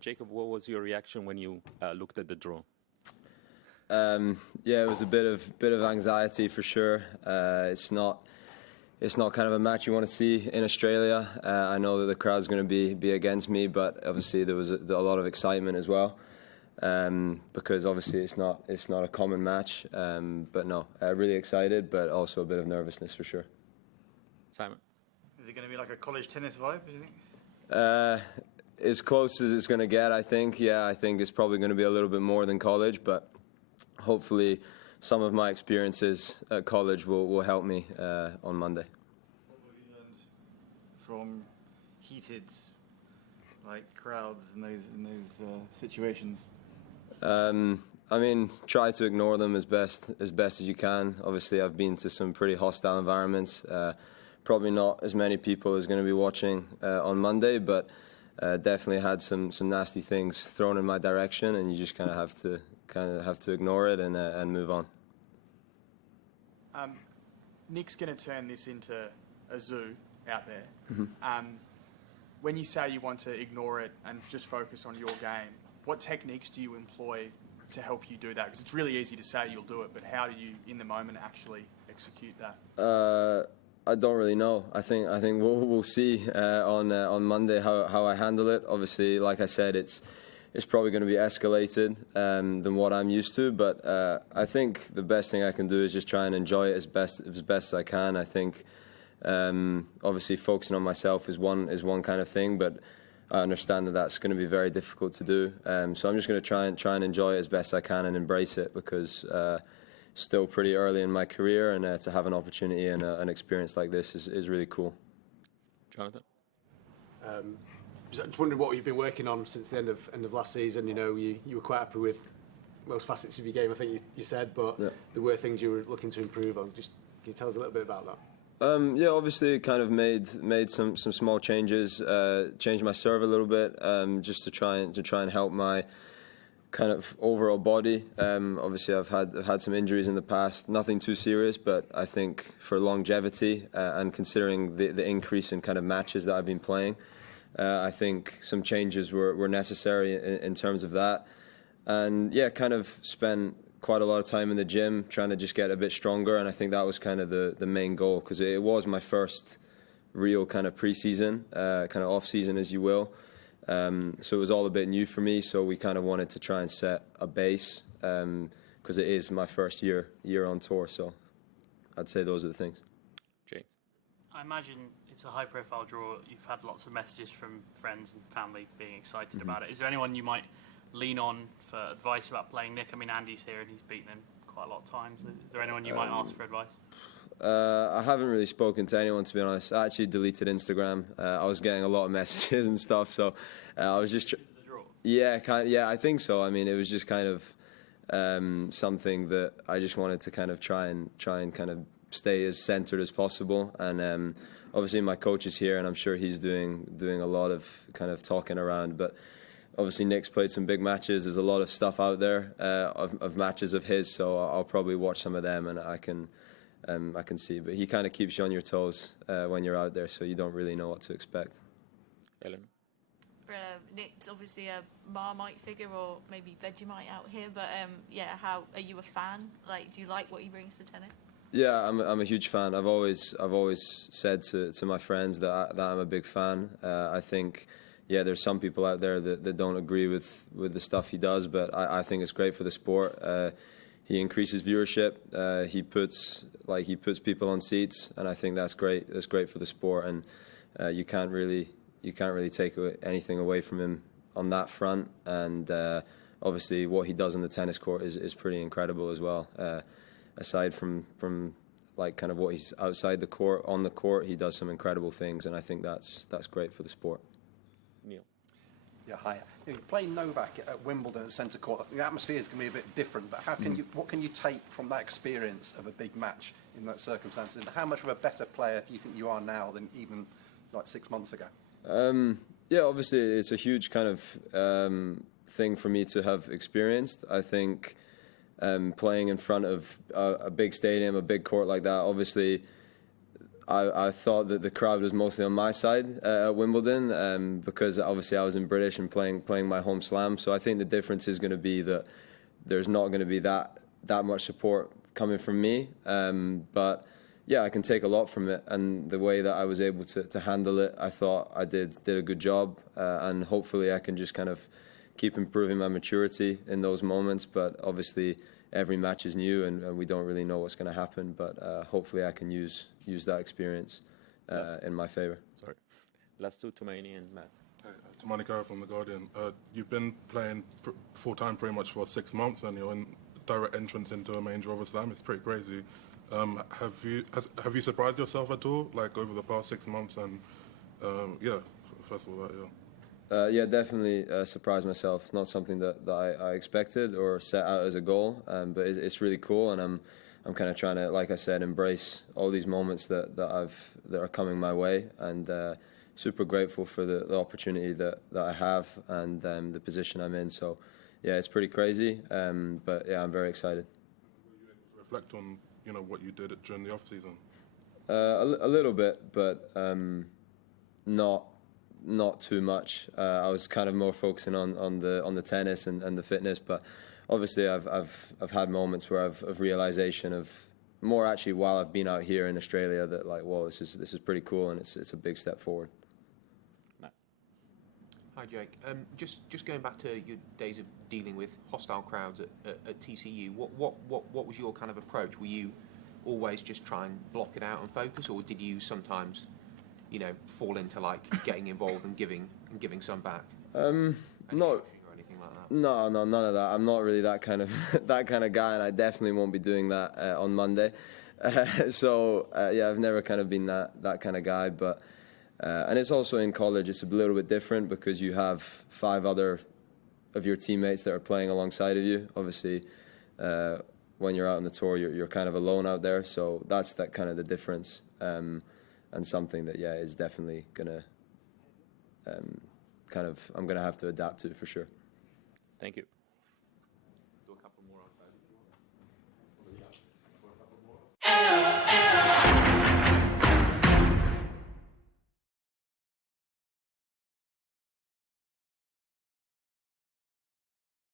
Jacob, what was your reaction when you looked at the draw? Yeah, it was a bit of anxiety for sure. It's not kind of a match you want to see in Australia. I know that the crowd's going to be against me, but obviously there was a lot of excitement as well, because obviously it's not a common match. But no, really excited, but also a bit of nervousness for sure. Simon, is it going to be like a college tennis vibe, do you think? As close as it's going to get, I think. Yeah, I think it's probably going to be a little bit more than college, but hopefully some of my experiences at college will help me on Monday. What have you learned from heated crowds in those situations? I mean, try to ignore them as best as you can. Obviously, I've been to some pretty hostile environments. Probably not as many people as going to be watching on Monday, but definitely had some nasty things thrown in my direction, and you just kind of have to ignore it and move on. Nick's going to turn this into a zoo out there. Mm-hmm. When you say you want to ignore it and just focus on your game, what techniques do you employ to help you do that? Because it's really easy to say you'll do it, but how do you, in the moment, actually execute that? I don't really know. I think we'll see on Monday how I handle it. Obviously, like I said, it's probably going to be escalated than what I'm used to. But I think the best thing I can do is just try and enjoy it as best as I can. I think obviously focusing on myself is one kind of thing, but I understand that that's going to be very difficult to do. So I'm just going to try and enjoy it as best I can and embrace it, because still pretty early in my career, and to have an opportunity and an experience like this is really cool. Jonathan? Just wondering what you've been working on since the end of last season. You know, you were quite happy with most facets of your game, I think you said, but yeah, there were things you were looking to improve on. Just can you tell us a little bit about that? Yeah, obviously kind of made some small changes, changed my serve a little bit, just to try and help my kind of overall body. Obviously I've had some injuries in the past, nothing too serious, but I think for longevity and considering the increase in kind of matches that I've been playing, I think some changes were necessary in terms of that. And yeah, kind of spent quite a lot of time in the gym trying to just get a bit stronger, and I think that was kind of the main goal, because it was my first real kind of pre-season, kind of off-season as you will. So it was all a bit new for me, so we kind of wanted to try and set a base, because it is my first year on tour, so I'd say those are the things. Jay? I imagine it's a high-profile draw. You've had lots of messages from friends and family being excited about it. Is there anyone you might lean on for advice about playing Nick? I mean, Andy's here and he's beaten him quite a lot of times. Is there anyone you might ask for advice? I haven't really spoken to anyone, to be honest. I actually deleted Instagram. I was getting a lot of messages and stuff, so I was just... Yeah, I think so. I mean, it was just kind of something that I just wanted to kind of try and kind of stay as centered as possible. And obviously my coach is here, and I'm sure he's doing a lot of kind of talking around. But obviously Nick's played some big matches. There's a lot of stuff out there of matches of his, so I'll probably watch some of them, and I can see. But he kind of keeps you on your toes when you're out there, so you don't really know what to expect. Ellen? Nick's obviously a Marmite figure, or maybe Vegemite out here, but yeah, how are you a fan? Like, do you like what he brings to tennis? Yeah, I'm a huge fan. I've always said to my friends that I'm a big fan. I think, yeah, there's some people out there that don't agree with the stuff he does, but I think it's great for the sport. He increases viewership. He puts people on seats, and I think that's great. That's great for the sport, and you can't really take anything away from him on that front. And obviously, what he does on the tennis court is pretty incredible as well. Aside from like kind of what he's outside the court, on the court, he does some incredible things, and I think that's great for the sport. Neil? Yeah, hi. You're playing Novak at Wimbledon at centre court. I think the atmosphere is going to be a bit different, but what can you take from that experience of a big match in that circumstance? And how much of a better player do you think you are now than even like 6 months ago? Yeah, obviously it's a huge kind of thing for me to have experienced. I think playing in front of a big stadium, a big court like that, obviously I thought that the crowd was mostly on my side at Wimbledon, because obviously I was in British and playing my home slam. So I think the difference is going to be that there's not going to be that much support coming from me. But yeah, I can take a lot from it, and the way that I was able to handle it, I thought I did a good job, and hopefully I can just kind of keep improving my maturity in those moments. But obviously every match is new, and we don't really know what's going to happen. But hopefully I can use that experience in my favour. Sorry. Last two, Tomaini and Matt. Hey, Jannik from The Guardian. You've been playing full-time pretty much for 6 months, and you're in direct entrance into a main draw of a slam. It's pretty crazy. Have you surprised yourself at all, like over the past 6 months? And yeah, first of all, that, yeah. Yeah, definitely surprised myself. Not something that I expected or set out as a goal, but it's really cool, and I'm kind of trying to, like I said, embrace all these moments that are coming my way, and super grateful for the opportunity that I have, and the position I'm in. So yeah, it's pretty crazy, but yeah, I'm very excited. Were you able to reflect on what you did during the off season? A little bit, but not too much. I was kind of more focusing on the tennis and the fitness, but obviously I've had moments where of realization of more actually while I've been out here in Australia, that like, whoa, this is pretty cool, and it's a big step forward. Matt. Hi Jake. Just going back to your days of dealing with hostile crowds at TCU, what was your kind of approach? Were you always just try and block it out and focus, or did you sometimes fall into like getting involved and giving some back? No, or anything like that? No, none of that. I'm not really that kind of guy, and I definitely won't be doing that on Monday. So yeah, I've never kind of been that kind of guy. But and it's also in college, it's a little bit different because you have 5 other of your teammates that are playing alongside of you. Obviously, when you're out on the tour, you're kind of alone out there. So that's kind of the difference. And something that, yeah, is definitely gonna I'm gonna have to adapt to for sure. Thank you.